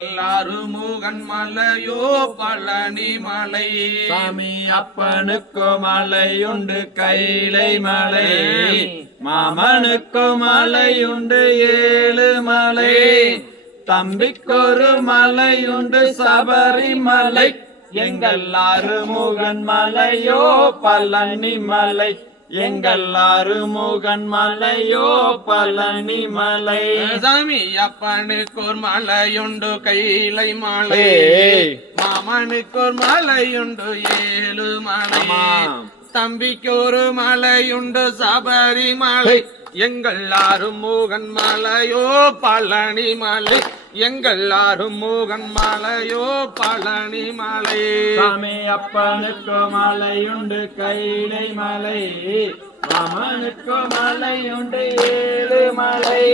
அருமுகன் மலையோ பழனி மலை சாமி அப்பனுக்கு மலையுண்டு கைலை மலை மாமனுக்கு மலையுண்டு ஏழு மலை தம்பிக்கொரு மலையுண்டு சபரிமலை எங்கள் அருமுகன் மலையோ பழனி மலை எங்கள் அருமுகன் மலையோ பழனி மலை சாமி அப்பனுக்கோர் மலையுண்டு கைலை மலை மாமனுக்கோர் மலையுண்டு ஏழு மலை தம்பிக்கொரு மலையுண்டு சபரிமலை எங்கள் அருமுகன் மலையோ பழனி மலை எங்கள் அருமுகன் மலையோ பழனி மலை சாமி அப்பனுக்கு மலையுண்டு கைலை மலை மாமனுக்கு மலையுண்டு ஏழு மலை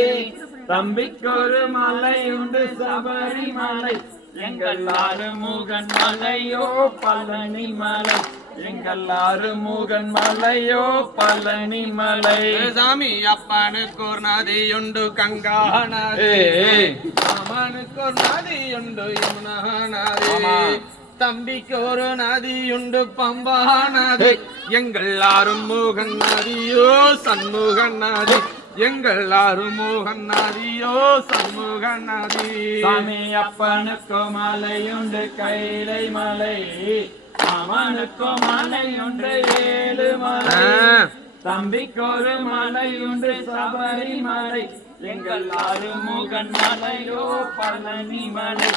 தம்பிக்கொரு மலையுண்டு சபரிமலை எங்கள் அருமுகன் மலையோ பழனி மலை எங்கள் அருமுகன் மலையோ பழனி மலை சாமி அப்பனுக்கோர் நதியுண்டு கங்கா நதி மாமனுக்கோர் நதியுண்டு யமுனா நதி தம்பிக்கொரு நதியுண்டு பம்பா நதி எங்கள் அருமுகன் நதியோ சண்முகன் நதி எங்கள் அருமுகன் நதியோ சண்முகன் நதி சாமி அப்பனுக்கு மலையுண்டு கைலை மலை மாமனுக்கு மலையுண்டு ஏழு மலை தம்பிக்கொரு மலையுண்டு சபரிமலை எங்கள் அருமுகன் மலையோ பழனி மலை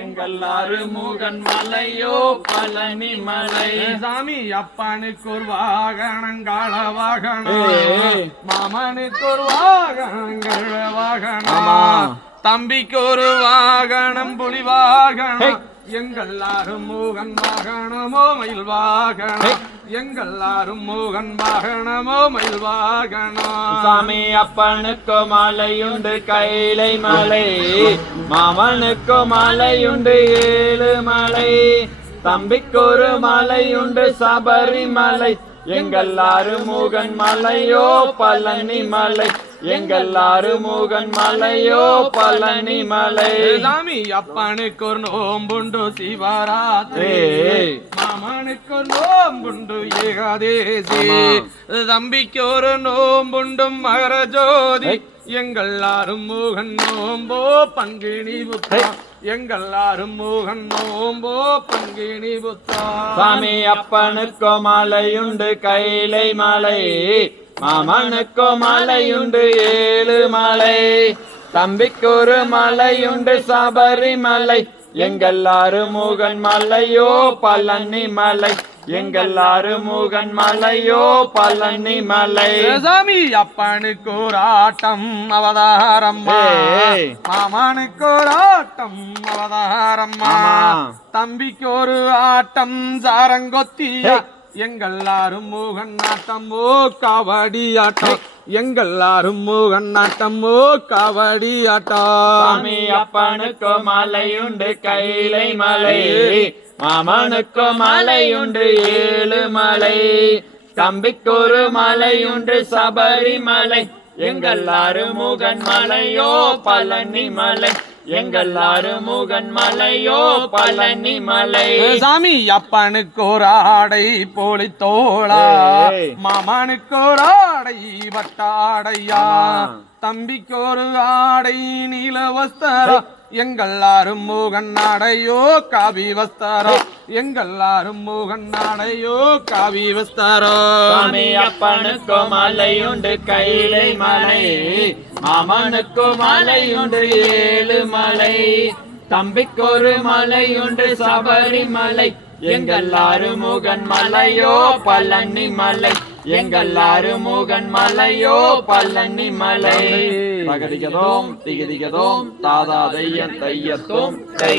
எங்கள் அருமுகன் மலையோ பழனி மலை சாமி அப்பனுக்கு ஒரு வாகனங்கள வாகனம் மாமனுக்கு ஒரு வாகனங்கள வாகனம் தம்பிக்கு ஒரு வாகனம் புலி வாகனம் எங்கள் அருமுகன் வாகனமோ மயில் வாகனம் எங்கள் அருமுகன் வாகனமோ மயில் வாகனம் சாமி அப்பனுக்கு மலையுண்டு கைலை மலை மாமனுக்கு மலையுண்டு ஏழு மலை தம்பிக்கொரு மலையுண்டு சபரிமலை எங்கள் அருமுகன் மலையோ பழனி மலை எங்கள் அருமுகன் மலையோ பழனி மலை சாமி அப்பனுக்கு ஒரு நோம்புண்டு சிவராத்திரி மாமனுக்கு ஒரு நோம்புண்டு ஏகாதேசி தம்பிக்கு ஒரு நோம்புண்டு மகர ஜோதி எங்கள் அருமுகன் நோம்போ பங்கினி புத்தா எங்கள் அருமுகன் நோம்போ பங்கினி புத்தா சாமி அப்பனுக்கு மலையுண்டு கைலை மலை மாமனுக்கு மலையுண்டு ஏழு மலை தம்பிக்கொரு மலையுண்டு சபரிமலை எங்கள் அருமுகன் மலையோ பழனி மலை எங்கள் அருமுகன் மலையோ பழனி மலை சாமி அப்பனுக்கு ஒரு ஆட்டம் அவதாரம்மா மாமனுக்கு ஒரு ஆட்டம் அவதாரம்மா தம்பிக்கு ஒரு ஆட்டம் சாரங்கொத்தியா எங்கள் அருமுகன் ஆட்டமோ கபடி ஆட்டம் எங்கள் அருமுகன் ஆட்டமோ கபடி ஆட்டம் சாமி அப்பனுக்கு மலையுண்டு கைலை மலை மாமனுக்கு மலையுண்டு ஏழு மலை தம்பிக்கொரு மலையுண்டு சபரிமலை எங்கள் அருமுகன் மலையோ பழனி மலை எங்கள் அருமுகன் மலையோ பழனி மலை சாமி அப்பனுக்கு ஒரு ஆடை போலி தோளா மாமனுக்கு ஒரு ஆடை வட்டாடையா தம்பிக்கு ஒரு ஆடை நீல வஸ்திரம் எங்கள் அருமுகன் நாடையோ காவி வஸ்திரம் எங்கள் அருமுகன் நாடையோ காவி வஸ்திரம் சாமி அப்பனுக்கு மலையுண்டு கைலை மலை மாமனுக்கு மலையுண்டு ஏழு மலை தம்பிக்கொரு மலையுண்டு சபரிமலை எங்கள் அருமுகன் மலையோ பழனி மலை எங்கள் அருமுகன் மலையோ பழனி மலை பகதிகதோம் திகதிகதோம் தாதா தையன் தையத்தோம் தை